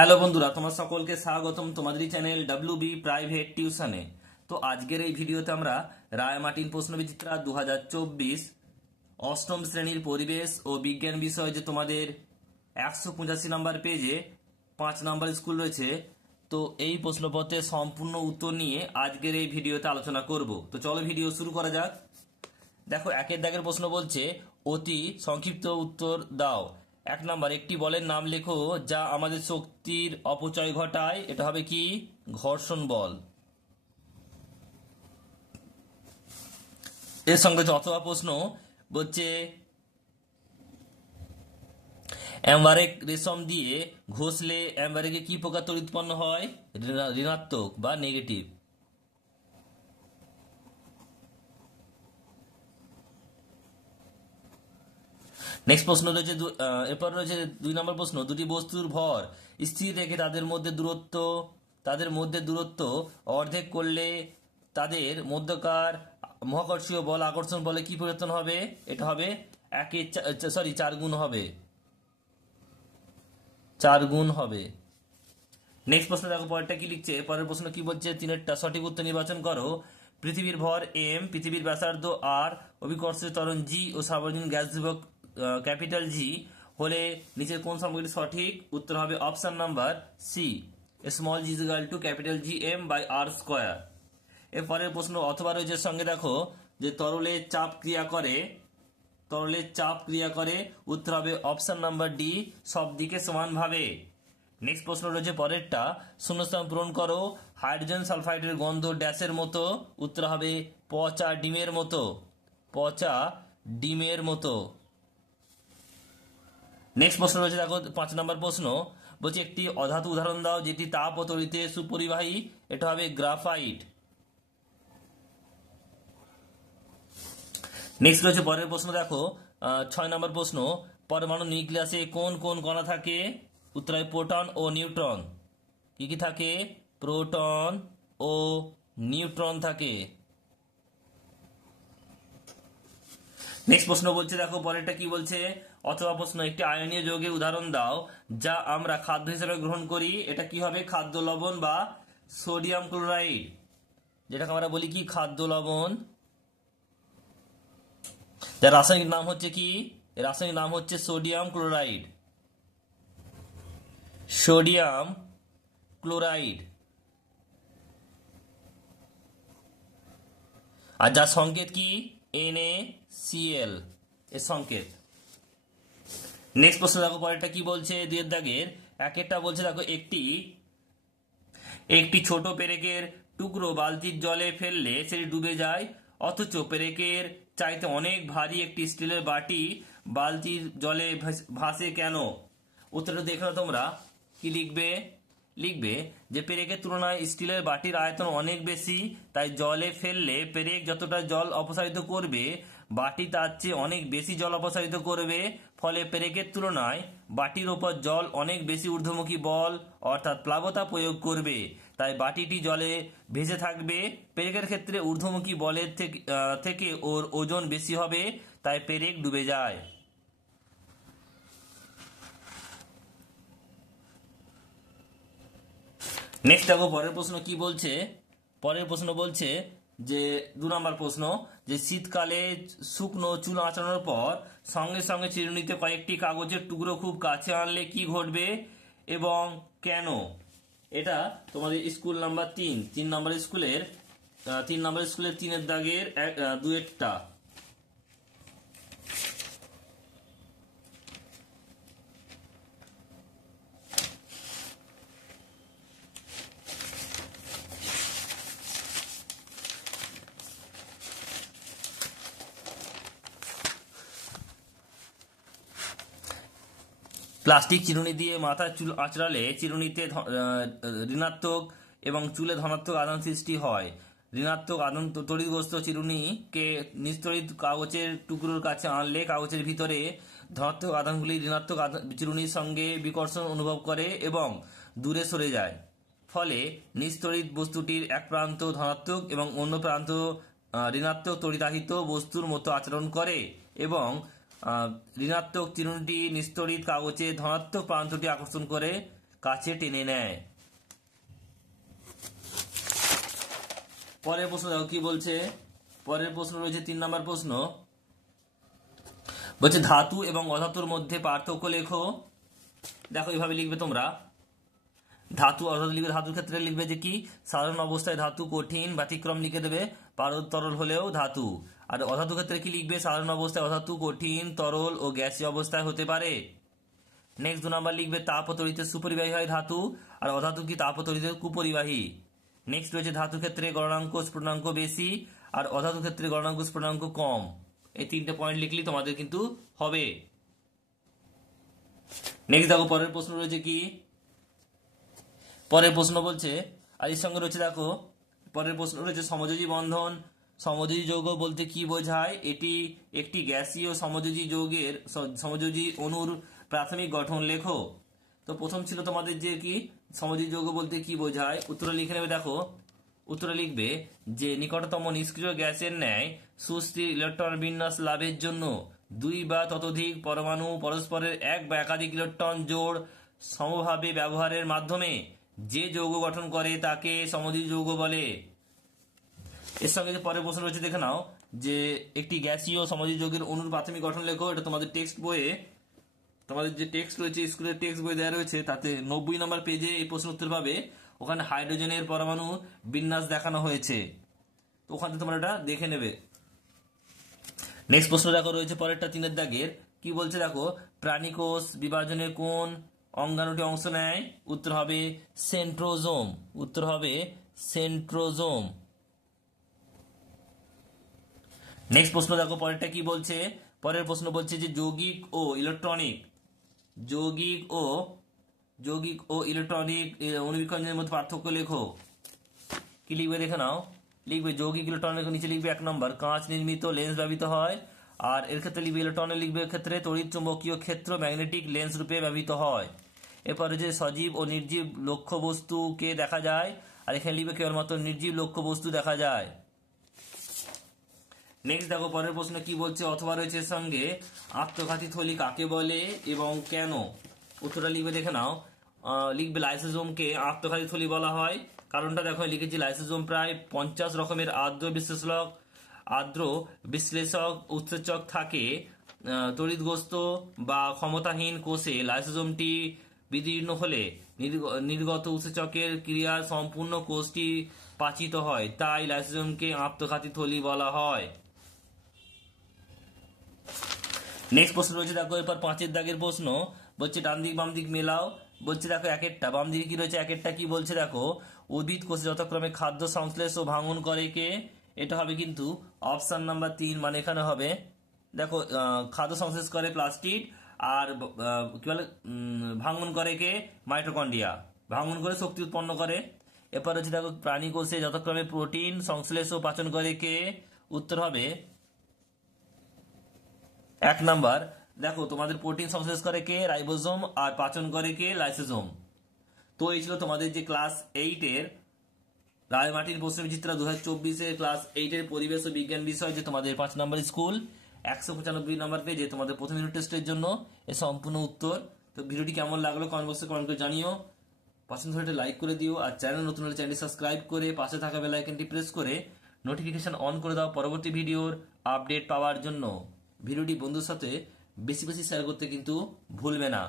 Hello বন্ধুরা, তোমার সকলকে স্বাগতম তোমাদেরই চ্যানেল ডাব্লিউবি প্রাইভেট টিউশনে। তো আজকের এই ভিডিওতে আমরা রায়-মার্টিন প্রশ্নবিচিত্রা 2024 অষ্টম শ্রেণীর পরিবেশ ও বিজ্ঞান বিষয় যে তোমাদের 185 নম্বর পেজে 5 নম্বর স্কুল রয়েছে, তো এই প্রশ্নপত্রের সম্পূর্ণ উত্তর নিয়ে আজকের এই ভিডিওতে আলোচনা করব। তো চলো ভিডিও শুরু করা যাক। দেখো, একের দাগের প্রশ্ন বলছে অতি সংক্ষিপ্ত উত্তর দাও। 1 নম্বর, একটি বলের নাম লেখো যা আমাদের শক্তির অপচয় ঘটায়। এটা হবে কি? ঘর্ষণ বল। এর সঙ্গে অথবা প্রশ্ন বলছে অ্যাম্বারেক রেশম দিয়ে ঘষলে অ্যাম্বারেকে কি প্রকার তড়িৎ উৎপন্ন হয়? ঋণাত্মক বা নেগেটিভ। নেক্সট প্রশ্ন রয়েছে এরপর রয়েছে 2 নম্বর প্রশ্ন, দুটি বস্তুর ভর স্থির রেখে তাদের মধ্যে দূরত্ব অর্ধেক করলে তাদের মধ্যকার মহাকর্ষীয় বল আকর্ষণ বলে কি পরিবর্তন হবে? এটা হবে 4 গুণ হবে। 4 গুণ হবে। নেক্সট প্রশ্ন দেখো, পরেরটা কি লিখছে। পরের প্রশ্ন কি বলছে? 3-এরটা সঠিক উত্তর নির্বাচন করো। পৃথিবীর ভর m, পৃথিবীর ব্যাসার্ধ r, অভিকর্ষের ত্বরণ g ও সার্বজনীন গ্যাস ধ্রুবক ক্যাপিটাল জি হলে নিচের কোন সম্পর্কটি সঠিক? উত্তর হবে option number C, small G equal to capital G M by R square. এর পরের প্রশ্ন অথবা রয়েছে সঙ্গে দেখো যে তরলে চাপ ক্রিয়া করে। উত্তর হবে অপশন নাম্বার ডি, সব দিকে সমানভাবে। নেক্সট প্রশ্ন রয়েছে পরেরটা, শূন্যস্থান পূরণ করো। হাইড্রোজেন সালফাইডের গন্ধ ড্যাশের মতো। উত্তর হবে পচা ডিমের মতো। নেক্সট প্রশ্ন রয়েছে দেখো 5 নম্বর প্রশ্ন বলছে একটি অধাতু উদাহরণ দাও যেটি তাপ ও তড়িতে সুপরিবাহী। এটা হবে গ্রাফাইট। নেক্সট রয়েছে পরের প্রশ্ন দেখো 6 নম্বর প্রশ্ন, পরমাণু নিউক্লিয়াসে কোন কোন কণা থাকে? উত্তর হবে প্রোটন ও নিউট্রন। কি থাকে? প্রোটন ও নিউট্রন থাকে। নেক্সট প্রশ্ন বলছে দেখো পরেরটা কি বলছে, অথবা প্রশ্ন একটি আয়নীয় যৌগের উদাহরণ দাও যা আমরা খাদ্য হিসেবে গ্রহণ করি। এটা কি হবে? খাদ্য লবণ বা সোডিয়াম ক্লোরাইড, যেটাকে আমরা বলি কি খাদ্য লবণ। যার রাসায়নিক নাম হচ্ছে কি? রাসায়নিক নাম হচ্ছে সোডিয়াম ক্লোরাইড। আর যার সংকেত কি? NaCl এর সংকেত। নেক্সট প্রশ্ন দেখো পরেরটা কি বলছে। 2 দাগের 1-এরটা বলছে দেখো একটি ছোট পেরেকের টুকরো বালতির জলে ফেললে সেটি ডুবে যায়, অথচ পেরেকের চাইতে অনেক ভারী একটি স্টিলের বাটি বালতির জলে ভাসে কেন? উত্তরটা দেখো তোমরা। কি লিখবে যে পেরেকের তুলনায় স্টিলের বাটির আয়তন অনেক বেশি, তাই জলে ফেললে পেরেক যতটা জল অপসারিত করবে বাটি তার চেয়ে অনেক বেশি জল অপসারিত করবে। ফলে পেরেকের তুলনায় বাটির ওপর জল অনেক বেশি ঊর্ধ্বমুখী বল অর্থাৎ প্লাবতা প্রয়োগ করবে, তাই বাটিটি জলে ভেসে থাকবে। পেরেকের ক্ষেত্রে ঊর্ধ্বমুখী বলের থেকে ওর ওজন বেশি হবে, তাই পেরেক ডুবে যায়। নেক্সট দেখো পরের প্রশ্ন কি বলছে। পরের প্রশ্ন বলছে যে 2 নম্বর প্রশ্ন, যে শীতকালে শুকনো চুল আঁচানোর পর সঙ্গে সঙ্গে চিরুনিতে কয়েকটি কাগজের টুকরো খুব কাছে আনলে কি ঘটবে এবং কেন? এটা তোমাদের স্কুল নাম্বার 3 নম্বর স্কুলের 3-এর দাগের 2-এরটা। প্লাস্টিক চিরুনি দিয়ে মাথায় চুল আঁচড়ালে চিরুনিতে ঋণাত্মক এবং চুলে ধনাত্মক আধান সৃষ্টি হয়। ঋণাত্মক আধান তড়িৎগ্রস্ত চিরুনিকে নিস্তড়িত কাগজের টুকরোর কাছে আনলে কাগজের ভিতরে ধনাত্মক আধানগুলি ঋণাত্মক চিরুনির সঙ্গে বিকর্ষণ অনুভব করে এবং দূরে সরে যায়। ফলে নিস্তড়িত বস্তুটির এক প্রান্ত ধনাত্মক এবং অন্য প্রান্ত ঋণাত্মক তড়িতাহিত বস্তুর মতো আচরণ করে এবং ঋণাত্মক চিরুনিটি নিস্তড়িত কাগজে ধনাত্মক প্রান্তটি আকর্ষণ করে কাছে টেনে নেয়। পরের প্রশ্ন দেখো কি বলছে। পরের প্রশ্ন রয়েছে 3 নম্বর প্রশ্ন, বলছে ধাতু এবং অধাতুর মধ্যে পার্থক্য লেখো। দেখো এইভাবে লিখবে তোমরা, ধাতু অধাতু লিখবে। ধাতুর ক্ষেত্রে লিখবে যে কি, সাধারণ অবস্থায় ধাতু কঠিন, ব্যতিক্রম লিখে দেবে পারদ তরল হলেও ধাতু। আর অধাতু ক্ষেত্রে কি লিখবে, সাধারণ অবস্থায় অধাতু কঠিন, তরল ও গ্যাসীয় অবস্থায় হতে পারে। নেক্সট 2 নম্বর লিখবে তাপ ও তড়িতে সুপরিবাহী হয় ধাতু, আর অধাতু কি তাপ ও তড়িতে কুপরিবাহী। নেক্সট রয়েছে ধাতু ক্ষেত্রে গলনাঙ্ক স্ফুটনাঙ্ক বেশি, আর অধাতু ক্ষেত্রে গলনাঙ্ক স্ফুটনাঙ্ক কম। এই 3টে পয়েন্ট লিখলে তোমাদের কিন্তু হবে। নেক্সট দেখো পরের প্রশ্ন রয়েছে কি, পরের প্রশ্ন বলছে, আর এর সঙ্গে রয়েছে দেখো পরের প্রশ্ন রয়েছে সমযোজী বন্ধন। সমযোজী যৌগ বলতে কি বোঝায়? এটি একটি গ্যাসীয় সমযোজী যৌগের সমযোজী অণুর প্রাথমিক গঠন লেখো। তো প্রথম ছিল তোমাদের যে কি, সমযোজী যৌগ বলতে কি বোঝায়, উত্তরে লিখে নেবে। দেখো উত্তরে লিখবে যে নিকটতম নিষ্ক্রিয় গ্যাসের ন্যায় সুস্থির ইলেকট্রন বিন্যাস লাভের জন্য 2 বা ততোধিক পরমাণু পরস্পরের 1 বা একাধিক ইলেকট্রন জোড় সমভাবে ব্যবহারের মাধ্যমে যে যৌগ গঠন করে তাকে সমযোজী যৌগ বলে। এর সঙ্গে যে পরের প্রশ্ন রয়েছে দেখে নাও, যে একটি গ্যাসীয় সমযোজী যৌগের অণুর প্রাথমিক গঠন লেখো। এটা তোমাদের টেক্সট বইয়ে, তোমাদের যে টেক্সট রয়েছে স্কুলের টেক্সট বই দেওয়া রয়েছে, তাতে 90 নম্বর পেজে এই প্রশ্ন উত্তর পাবে। ওখানে হাইড্রোজেনের পরমাণু বিন্যাস দেখানো হয়েছে, তো ওখান থেকে তোমরা এটা দেখে নেবে। নেক্সট প্রশ্ন দেখো রয়েছে পরেরটা 3 দাগের, কি বলছে দেখো, প্রাণীকোষ বিভাজনে কোন অঙ্গাণুটি অংশ নেয়? উত্তর হবে সেন্ট্রোজোম। উত্তর হবে সেন্ট্রোজোম। নেক্সট প্রশ্ন দেখো পরেরটা কি বলছে। পরের প্রশ্ন বলছে যে যৌগিক ও ইলেকট্রনিক ইলেকট্রনিক অণুবীক্ষণের মধ্যে পার্থক্য লেখো। কি লিখবে দেখে নাও, লিখবে যৌগিক ইলেকট্রনের নিচে লিখবে 1 নম্বর কাঁচ নির্মিত লেন্স ব্যবহৃত হয়, আর এর ক্ষেত্রে লিখবে ইলেকট্রনের লিখবে ক্ষেত্রে তড়িৎ চুম্বকীয় ক্ষেত্র ম্যাগনেটিক লেন্স রূপে ব্যবহৃত হয়। এরপরে যে সজীব ও নির্জীব লক্ষ্য বস্তুকে দেখা যায়, আর এখানে লিখবে কেবলমাত্র নির্জীব লক্ষ্য বস্তু দেখা যায়। নেক্সট দেখো পরের প্রশ্ন কি বলছে, অথবা রয়েছে এর সঙ্গে আত্মঘাতী থলি কাকে বলে এবং কেন? উত্তরটা লিখবে দেখে নাও, লিখবে লাইসোজোমকে আত্মঘাতী থলি বলা হয়। কারণটা দেখো লিখেছি, লাইসোজোম প্রায় 50 রকমের আর্দ্র বিশ্লেষক উৎসেচক থাকে। তড়িৎগ্রস্ত বা ক্ষমতাহীন কোষে লাইসোজোমটি বিদীর্ণ হলে নির্গত উৎসেচকের ক্রিয়ার সম্পূর্ণ কোষটি পাচিত হয়, তাই লাইসোজোমকে আত্মঘাতী থলি বলা হয়। নেক্সট প্রশ্ন রয়েছে দেখো এরপর 5 দাগের প্রশ্ন, বলছে ডান দিক বাম দিক মেলাও। বলছে দেখো একটা বাম দিকে কি রয়েছে, একটা কি বলছে দেখো, উদ্ভিদ কোষে যথাক্রমে খাদ্য সংশ্লেষ ও ভাঙন করে কে? এটা হবে কিন্তু অপশন নাম্বার 3, মানে এখানে হবে দেখো খাদ্য সংশ্লেষ করে প্লাস্টিড, আর কি বলে ভাঙন করে কে? মাইটোকন্ড্রিয়া। ভাঙন করে শক্তি উৎপন্ন করে। এরপর হচ্ছে দেখো প্রাণী কোষে যথাক্রমে প্রোটিন সংশ্লেষ ও পাচন করে কে? উত্তর হবে 1 নাম্বার। দেখো তোমাদের প্রোটিন সংশ্লেষ করে কে? রাইবোজোম, আর পাচন করে কে? লাইসোজোম। তো এই ছিল তোমাদের যে ক্লাস 8-এর রায় মার্টিন প্রশ্নবিচিত্রা 2024-এর ক্লাস 8-এর পরিবেশ ও বিজ্ঞান বিষয়, যে তোমাদের 5 নম্বর স্কুল 195 নম্বর পেজে তোমাদের প্রথম ইউনিট টেস্টের জন্য এর সম্পূর্ণ উত্তর। তো ভিডিওটি কেমন লাগলো কমেন্ট বক্সে কমেন্ট করে জানিও। পছন্দ হলে লাইক করে দিও, আর চ্যানেল নতুন হলে চ্যানেলটি সাবস্ক্রাইব করে পাশে থাকা বেল আইকনটি প্রেস করে নোটিফিকেশন অন করে দাও পরবর্তী ভিডিওর আপডেট পাওয়ার জন্য। ভিডিওটি বন্ধুর সাথে বেশি বেশি শেয়ার করতে কিন্তু ভুলবে না।